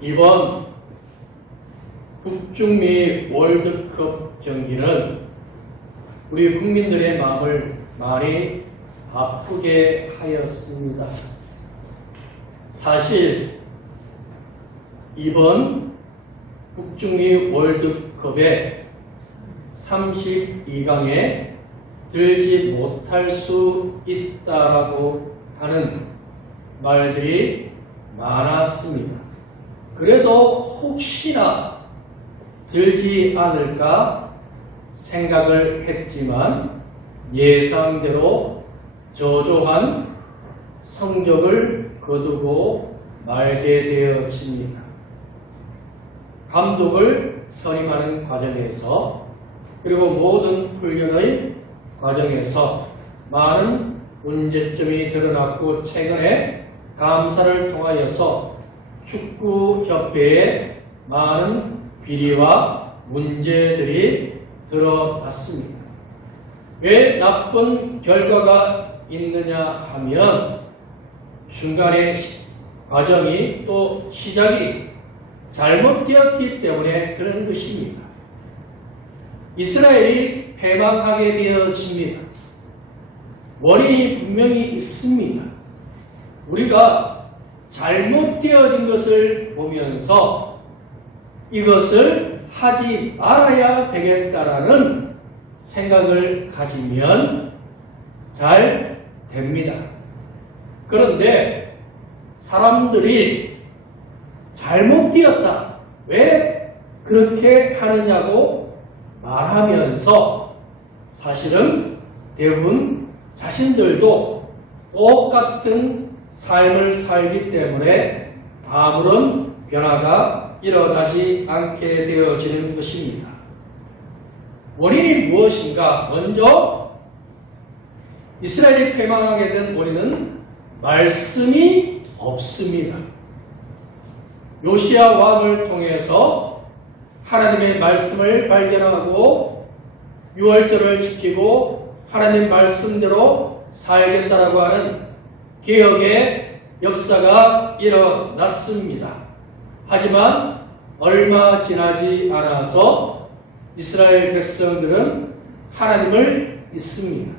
이번 북중미 월드컵 경기는 우리 국민들의 마음을 많이 아프게 하였습니다. 사실 이번 북중미 월드컵에 32강에 들지 못할 수 있다라고 하는 말들이 많았습니다. 그래도 혹시나 들지 않을까 생각을 했지만 예상대로 저조한 성적을 거두고 말게 되어집니다. 감독을 선임하는 과정에서 그리고 모든 훈련의 과정에서 많은 문제점이 드러났고 최근에 감사를 통하여서 축구협회에 많은 비리와 문제들이 드러났습니다. 왜 나쁜 결과가 있느냐 하면 중간에 과정이 또 시작이 잘못되었기 때문에 그런 것입니다. 이스라엘이 패망하게 되어집니다. 원인이 분명히 있습니다. 우리가 잘못되어진 것을 보면서 이것을 하지 말아야 되겠다라는 생각을 가지면 잘 됩니다. 그런데 사람들이 잘못되었다. 왜 그렇게 하느냐고 말하면서 사실은 대부분 자신들도 똑같은 삶을 살기 때문에 아무런 변화가 일어나지 않게 되어지는 것입니다. 원인이 무엇인가? 먼저 이스라엘이 패망하게 된 원인은 말씀이 없습니다. 요시야 왕을 통해서 하나님의 말씀을 발견하고 유월절을 지키고 하나님 말씀대로 살겠다라고 하는 개혁의 역사가 일어났습니다. 하지만 얼마 지나지 않아서 이스라엘 백성들은 하나님을 잊습니다.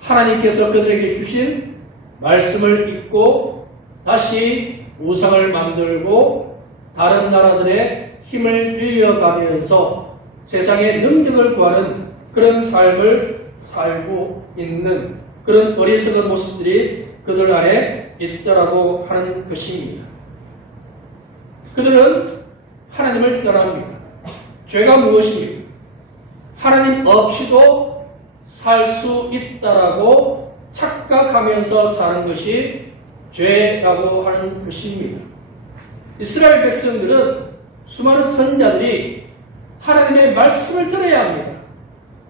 하나님께서 그들에게 주신 말씀을 잊고 다시 우상을 만들고 다른 나라들의 힘을 빌려가면서 세상의 능력을 구하는 그런 삶을 살고 있는 그런 어리석은 모습들이 그들 안에 있더라고 하는 것입니다. 그들은 하나님을 떠납니다. 죄가 무엇입니까? 하나님 없이도 살 수 있다라고 착각하면서 사는 것이 죄라고 하는 것입니다. 이스라엘 백성들은 수많은 선자들이 하나님의 말씀을 들어야 합니다.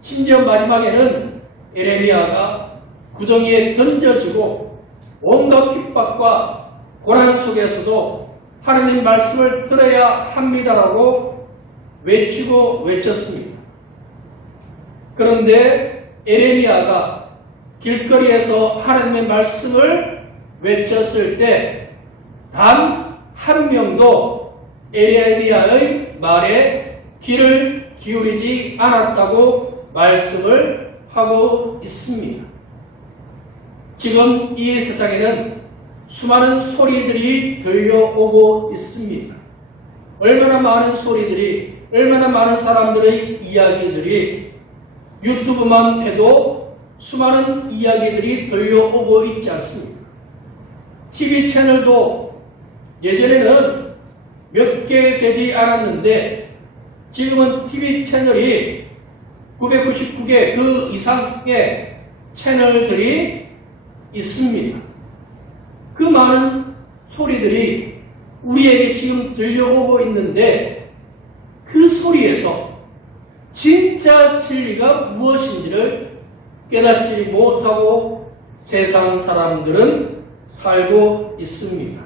심지어 마지막에는 에레미야가 구덩이에 던져지고 온갖 핍박과 고난 속에서도 하나님 말씀을 들어야 합니다라고 외치고 외쳤습니다. 그런데 에레미야가 길거리에서 하나님의 말씀을 외쳤을 때 단 한 명도 에레미야의 말에 귀를 기울이지 않았다고 말씀을 하고 있습니다. 지금 이 세상에는 수많은 소리들이 들려오고 있습니다. 얼마나 많은 소리들이, 얼마나 많은 사람들의 이야기들이 유튜브만 해도 수많은 이야기들이 들려오고 있지 않습니까? TV 채널도 예전에는 몇 개 되지 않았는데 지금은 TV 채널이 999개 그 이상의 채널들이 있습니다. 그 많은 소리들이 우리에게 지금 들려오고 있는데 그 소리에서 진짜 진리가 무엇인지를 깨닫지 못하고 세상 사람들은 살고 있습니다.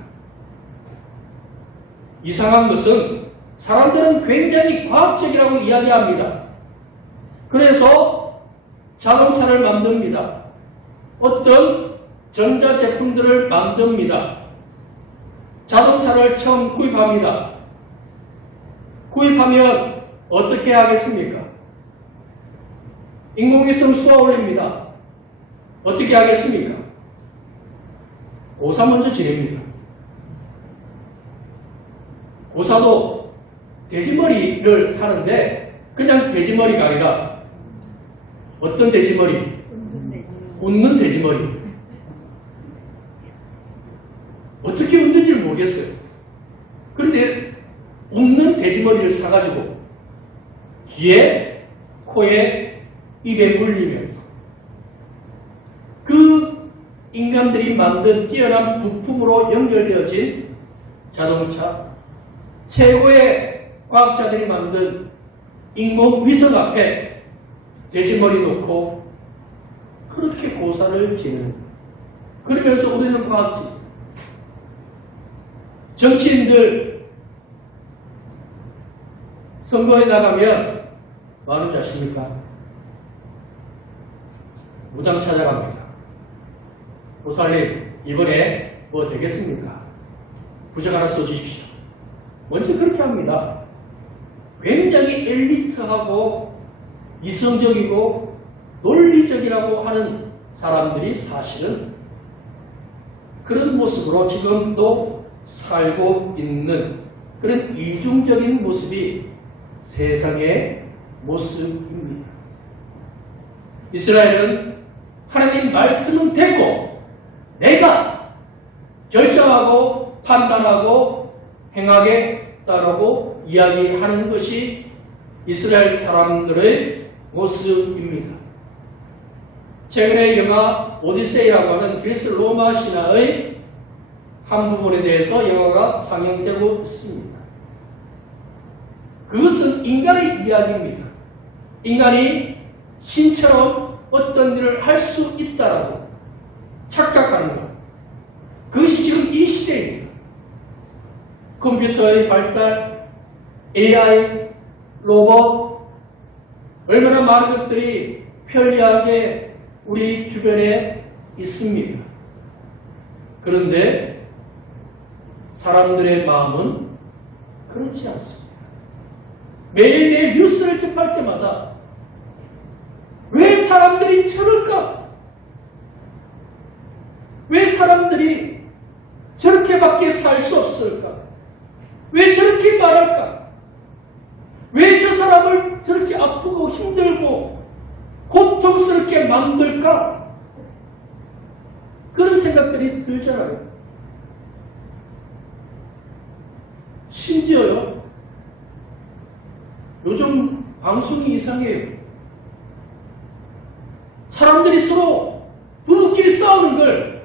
이상한 것은 사람들은 굉장히 과학적이라고 이야기합니다. 그래서 자동차를 만듭니다. 어떤 전자제품들을 만듭니다. 자동차를 처음 구입합니다. 구입하면 어떻게 하겠습니까? 인공위성 쏘아 올립니다. 어떻게 하겠습니까? 고사 먼저 지냅니다. 고사도 돼지머리를 사는데 그냥 돼지머리가 아니라 어떤 돼지머리? 웃는 돼지머리. 어떻게 웃는지 모르겠어요. 그런데 웃는 돼지머리를 사가지고 귀에, 코에, 입에 물리면서 그 인간들이 만든 뛰어난 부품으로 연결되어진 자동차, 최고의 과학자들이 만든 인공위성 앞에 돼지머리 놓고 그렇게 고사를 지내는 거예요. 그러면서 우리는 과학자, 정치인들 선거에 나가면 뭐 하는지 아십니까? 무당 찾아갑니다. 보살님, 이번에 뭐 되겠습니까? 부적 하나 써주십시오. 먼저 그렇게 합니다. 굉장히 엘리트하고 이성적이고 논리적이라고 하는 사람들이 사실은 그런 모습으로 지금도 살고 있는 그런 이중적인 모습이 세상의 모습입니다. 이스라엘은 하나님 말씀은 됐고 내가 결정하고 판단하고 행하겠다라고 이야기하는 것이 이스라엘 사람들의 모습입니다. 최근에 영화 오디세이라고 하는 그리스 로마 신화의 한 부분에 대해서 영화가 상영되고 있습니다. 그것은 인간의 이야기입니다. 인간이 신처럼 어떤 일을 할 수 있다라고 착각하는 것. 그것이 지금 이 시대입니다. 컴퓨터의 발달, AI, 로봇, 얼마나 많은 것들이 편리하게 우리 주변에 있습니다. 그런데 사람들의 마음은 그렇지 않습니다. 매일매일 뉴스를 접할 때마다 왜 사람들이 저럴까? 왜 사람들이 저렇게밖에 살 수 없을까? 왜 저렇게 말할까? 왜 저 사람을 저렇게 아프고 힘들고 고통스럽게 만들까? 그런 생각들이 들잖아요. 심지어요, 요즘 방송이 이상해요. 사람들이 서로 부부끼리 싸우는 걸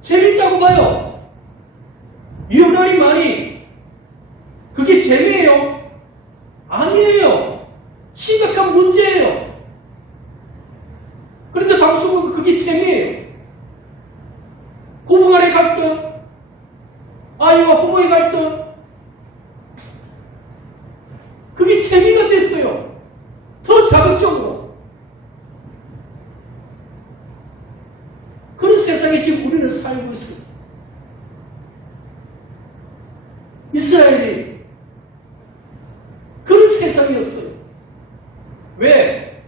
재밌다고 봐요. 이혼하니 많이. 그게 재미예요? 아니에요. 심각한 문제예요. 그런데 방송은 그게 재미예요. 부부 간의 갈등, 아이와 부모의 갈등, 그게 재미가 됐어요. 더 자극적으로. 그런 세상에 지금 우리는 살고 있어요. 이스라엘이 그런 세상이었어요. 왜?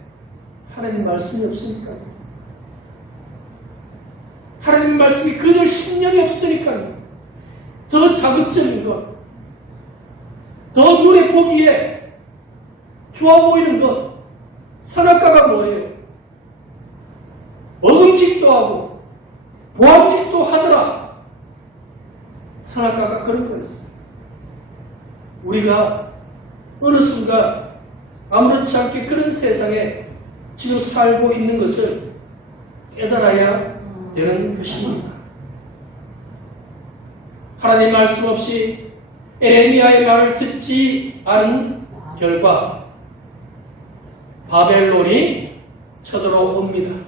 하나님 말씀이 없으니까. 하나님 말씀이 그들 신령이 없으니까. 더 자극적인 것, 더 눈에 보기에 좋아 보이는 것, 선악과가 뭐예요? 먹음직도 하고 보암직도 하더라. 선악과가 그런 거였어요. 우리가 어느 순간 아무렇지 않게 그런 세상에 지금 살고 있는 것을 깨달아야 되는 것입니다. 하나님 말씀 없이 에레미야의 말을 듣지 않은 결과 바벨론이 쳐들어옵니다.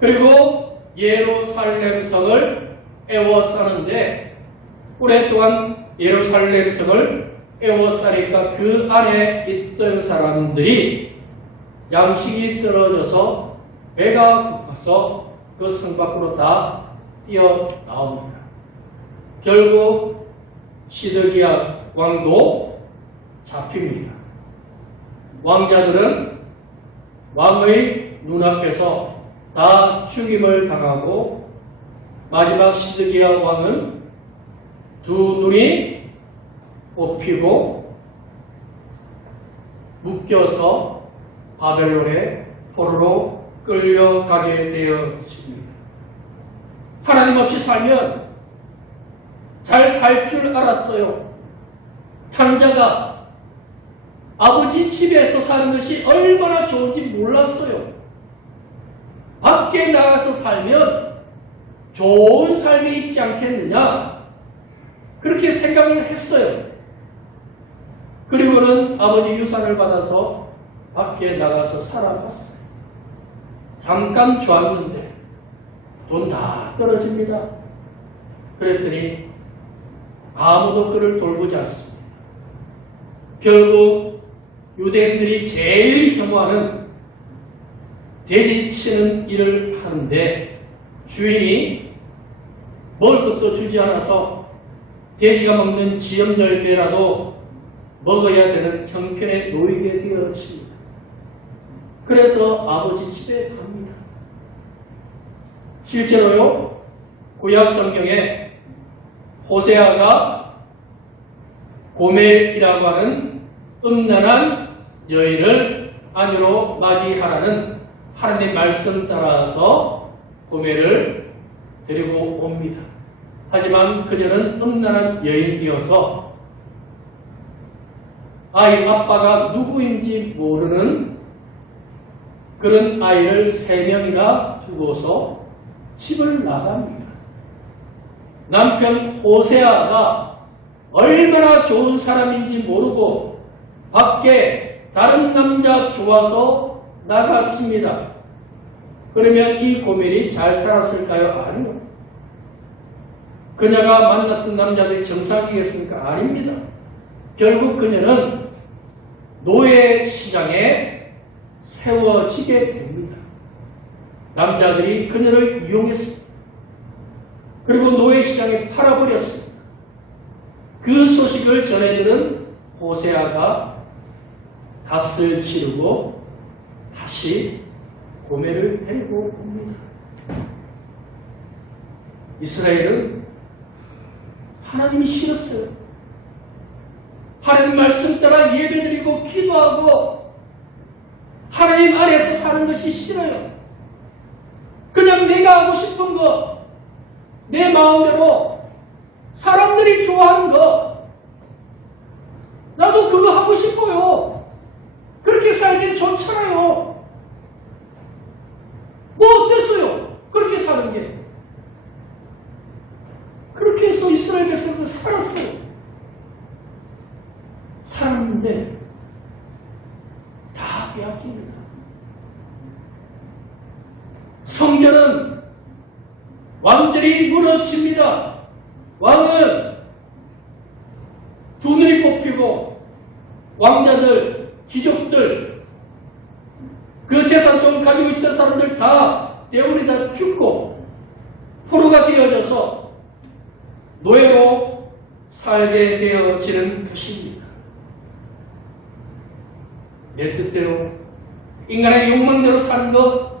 그리고 예루살렘 성을 에워싸는데 오랫동안 예루살렘 성을 에워싸니까 그 안에 있던 사람들이 양식이 떨어져서 배가 고파서 그 성 밖으로 다 뛰어나옵니다. 결국 시드기야 왕도 잡힙니다. 왕자들은 왕의 눈앞에서 다 죽임을 당하고 마지막 시드기야 왕은 두 눈이 뽑히고 묶여서 바벨론의 포로로 끌려가게 되어집니다. 하나님 없이 살면 잘 살 줄 알았어요. 탕자가 아버지 집에서 사는 것이 얼마나 좋은지 몰랐어요. 밖에 나가서 살면 좋은 삶이 있지 않겠느냐, 그렇게 생각을 했어요. 그리고는 아버지 유산을 받아서 밖에 나가서 살아봤어요. 잠깐 좋았는데 돈 다 떨어집니다. 그랬더니 아무도 그를 돌보지 않습니다. 결국 유대인들이 제일 혐오하는 돼지 치는 일을 하는데 주인이 먹을 것도 주지 않아서 돼지가 먹는 지엽 열매라도 먹어야 되는 형편에 놓이게 되었습니다. 그래서 아버지 집에 갑니다. 실제로요, 구약 성경에 호세아가 고멜이라고 하는 음란한 여인을 아내로 맞이하라는 하나님의 말씀 따라서 고멜을 데리고 옵니다. 하지만 그녀는 음란한 여인이어서 아이 아빠가 누구인지 모르는 그런 아이를 3명이나 두고서 집을 나갑니다. 남편 호세아가 얼마나 좋은 사람인지 모르고 밖에 다른 남자 좋아서 나갔습니다. 그러면 이 고멜이 잘 살았을까요? 아니요. 그녀가 만났던 남자들이 정상이겠습니까? 아닙니다. 결국 그녀는 노예 시장에 세워지게 됩니다. 남자들이 그녀를 이용했습니다. 그리고 노예 시장에 팔아버렸습니다. 그 소식을 전해들은 호세아가 값을 치르고 다시 고멜을 데리고 옵니다. 이스라엘은 하나님이 싫었어요. 하나님 말씀 따라 예배드리고 기도하고 하나님 아래에서 사는 것이 싫어요. 그냥 내가 하고 싶은 거, 내 마음대로 사람들이 좋아하는 거, 나도 그거 하고 싶어요. 그렇게 살긴 좋잖아요. 뭐 어땠어요? 그렇게 사는 게. 그렇게 해서 이스라엘 백성들 살았어요. 살았는데 다 빼앗깁니다. 성전은 완전히 무너집니다. 왕은 두 눈이 뽑히고 왕자들, 귀족들, 그 재산 좀 가지고 있던 사람들 다 대원이 다 죽고 포로가 되어져서 노예로 살게 되어지는 것입니다. 내 뜻대로 인간의 욕망대로 사는 것,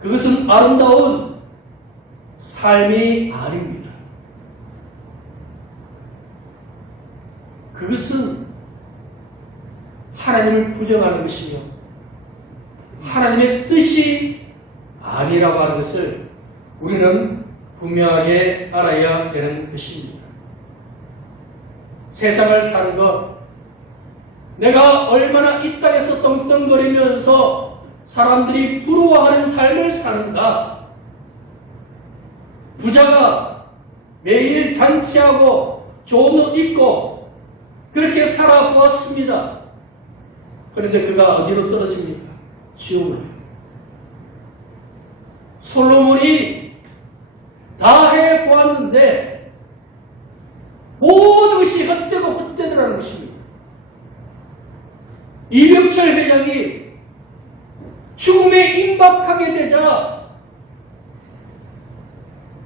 그것은 아름다운 삶이 아닙니다. 그것은 하나님을 부정하는 것이며 하나님의 뜻이 아니라고 하는 것을 우리는 분명하게 알아야 되는 것입니다. 세상을 사는 것, 내가 얼마나 이 땅에서 떵떵거리면서 사람들이 부러워하는 삶을 사는가? 부자가 매일 잔치하고 좋은 옷 입고 그렇게 살아보았습니다. 그런데 그가 어디로 떨어집니까? 지옥을. 솔로몬이 다 해보았는데 모든 것이 헛되고 헛되더라는 것입니다. 이병철 회장이 죽음에 임박하게 되자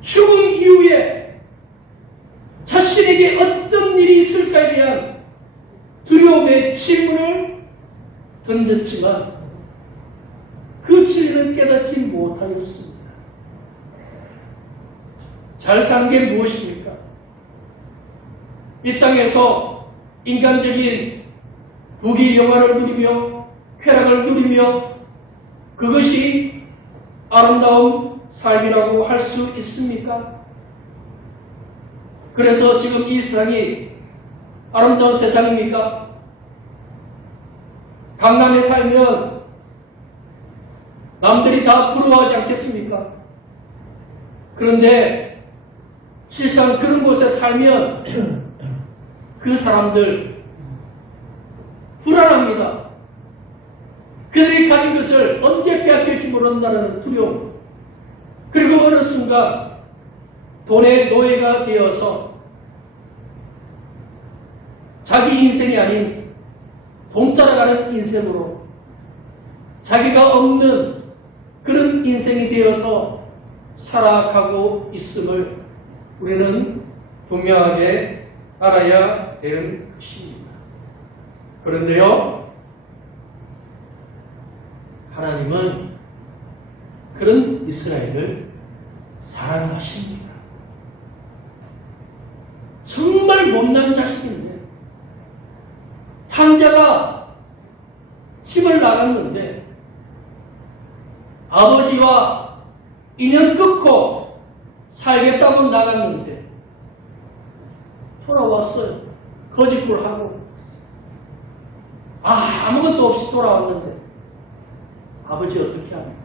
죽음 이후에 질문을 던졌지만 그 진리는 깨닫지 못하였습니다. 잘 산 게 무엇입니까? 이 땅에서 인간적인 부귀 영화를 누리며 쾌락을 누리며 그것이 아름다운 삶이라고 할 수 있습니까? 그래서 지금 이 세상이 아름다운 세상입니까? 강남에 살면 남들이 다 부러워하지 않겠습니까? 그런데 실상 그런 곳에 살면 그 사람들 불안합니다. 그들이 가진 것을 언제 빼앗길지 모른다는 두려움, 그리고 어느 순간 돈의 노예가 되어서 자기 인생이 아닌 돈 따라가는 인생으로 자기가 없는 그런 인생이 되어서 살아가고 있음을 우리는 분명하게 알아야 되는 것입니다. 그런데요, 하나님은 그런 이스라엘을 사랑하십니다. 정말 못난 자식인데 탕자가 집을 나갔는데 아버지와 인연 끊고 살겠다고 나갔는데 돌아왔어요. 거짓말하고 아무것도 없이 돌아왔는데 아버지 어떻게 합니까?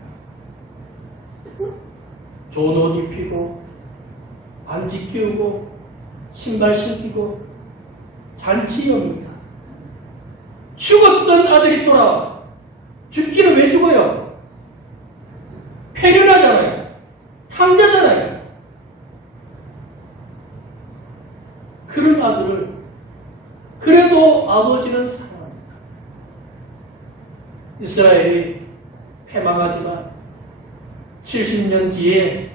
좋은 옷 입히고 반지 끼우고 신발 신기고 잔치입니다. 죽었던 아들이 돌아와. 죽기는 왜 죽어요? 폐륜하잖아요. 탕자잖아요. 그런 아들을 그래도 아버지는 사랑합니다. 이스라엘이 패망하지만 70년 뒤에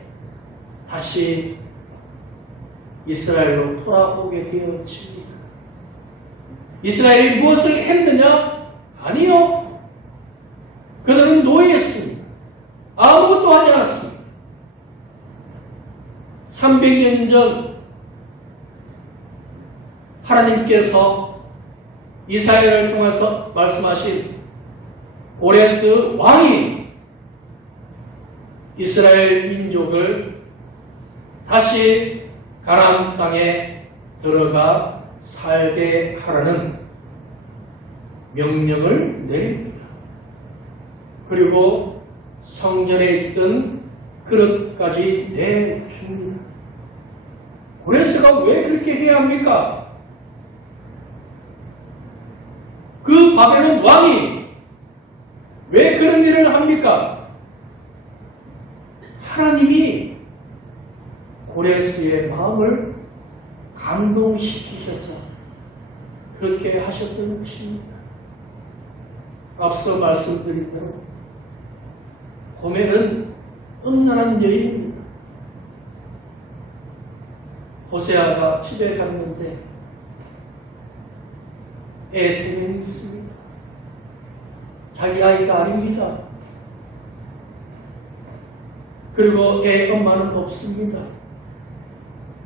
다시 이스라엘로 돌아오게 되어집니다. 이스라엘이 무엇을 했느냐? 아니요. 그들은 노예였습니다. 아무것도 하지 않았습니다. 300년 전 하나님께서 이사야를 통해서 말씀하신 고레스 왕이 이스라엘 민족을 다시 가나안 땅에 들어가 살게 하라는 명령을 내립니다. 그리고 성전에 있던 그릇까지 내줍니다. 고레스가 왜 그렇게 해야 합니까? 그 바벨론 왕이 왜 그런 일을 합니까? 하나님이 고레스의 마음을 감동시키셔서 그렇게 하셨던 것입니다. 앞서 말씀드린 대로 고멜은 음란한 여인입니다. 호세아가 집에 갔는데 애 3명 있습니다. 자기 아이가 아닙니다. 그리고 애 엄마는 없습니다.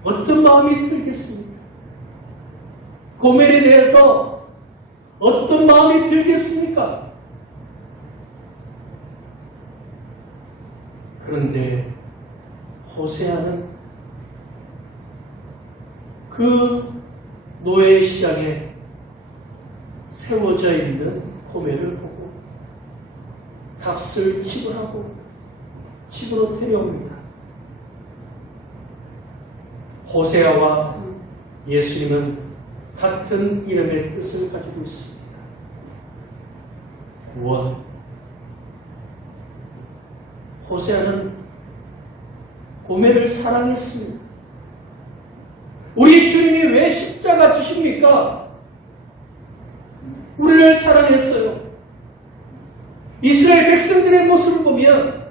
어떤 마음이 들겠습니까? 고멜에 대해서 어떤 마음이 들겠습니까? 그런데 호세아는 그 노예 시장에 세워져 있는 고멜을 보고 값을 지불하고 집으로 데려옵니다. 호세아와 예수님은 같은 이름의 뜻을 가지고 있습니다. 구원. 호세아는 고멜을 사랑했습니다. 우리 주님이 왜 십자가 지십니까? 우리를 사랑했어요. 이스라엘 백성들의 모습을 보면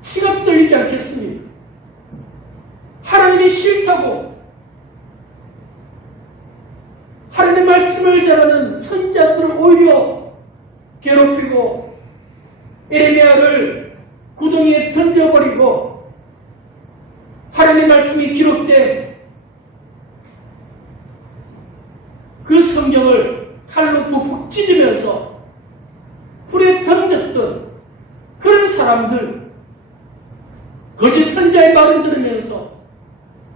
치가 떨리지 않겠습니까? 하나님이 싫다고 하나님의 말씀을 전하는 자들을 오히려 괴롭히고 에레미야를 구덩이에 던져버리고 하나님의 말씀이 기록된 그 성경을 칼로 푹푹 찢으면서 불에 던졌던 그런 사람들, 거짓 선자의 말을 들으면서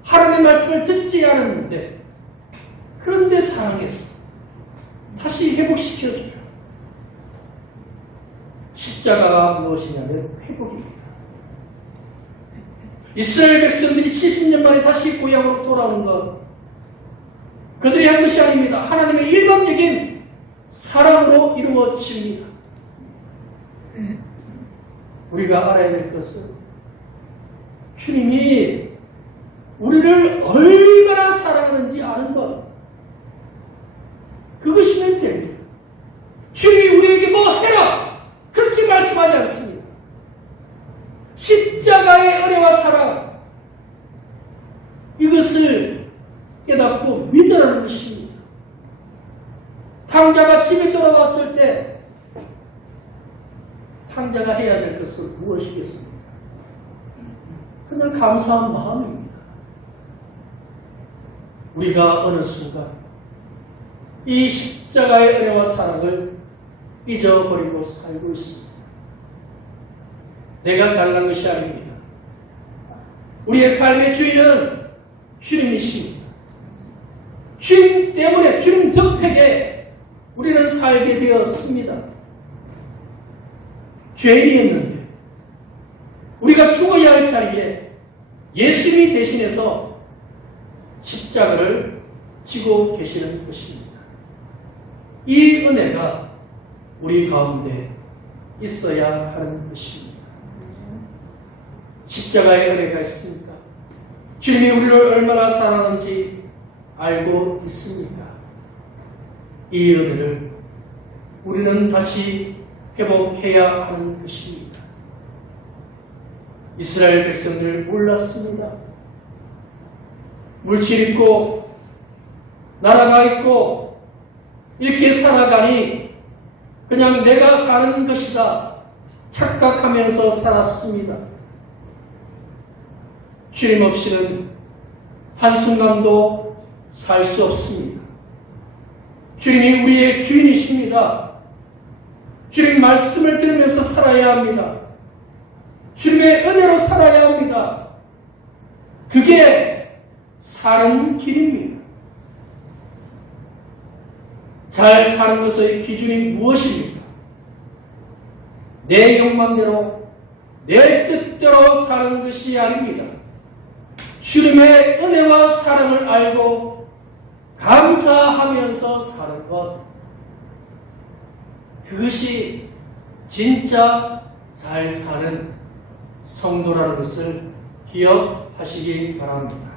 하나님의 말씀을 듣지 않았는데, 그런데 사랑해서 다시 회복시켜줘요. 십자가가 무엇이냐면 회복입니다. 이스라엘 백성들이 70년 만에 다시 고향으로 돌아오는 것, 그들이 한 것이 아닙니다. 하나님의 일방적인 사랑으로 이루어집니다. 우리가 알아야 될 것은 주님이 우리를 얼마나 사랑하는지 아는 것, 그것이면 됩니다. 주님이 우리에게 뭐 해라 그렇게 말씀하지 않습니다. 십자가의 은혜와 사랑, 이것을 깨닫고 믿으라는 것입니다. 탕자가 집에 돌아왔을 때 탕자가 해야 될 것은 무엇이겠습니까? 그냥 감사한 마음입니다. 우리가 어느 순간 이 십자가의 은혜와 사랑을 잊어버리고 살고 있습니다. 내가 잘난 것이 아닙니다. 우리의 삶의 주인은 주님이십니다. 주님 때문에, 주님 덕택에 우리는 살게 되었습니다. 죄인이었는데 우리가 죽어야 할 자리에 예수님이 대신해서 십자가를 지고 계시는 것입니다. 이 은혜가 우리 가운데 있어야 하는 것입니다. 십자가의 은혜가 있습니까? 주님이 우리를 얼마나 사랑하는지 알고 있습니까? 이 은혜를 우리는 다시 회복해야 하는 것입니다. 이스라엘 백성들 몰랐습니다. 물질 있고 나라가 있고 이렇게 살아가니 그냥 내가 사는 것이다 착각하면서 살았습니다. 주님 없이는 한순간도 살 수 없습니다. 주님이 우리의 주인이십니다. 주님 말씀을 들으면서 살아야 합니다. 주님의 은혜로 살아야 합니다. 그게 사는 길입니다. 잘 사는 것의 기준이 무엇입니까? 내 욕망대로, 내 뜻대로 사는 것이 아닙니다. 주님의 은혜와 사랑을 알고 감사하면서 사는 것, 그것이 진짜 잘 사는 성도라는 것을 기억하시기 바랍니다.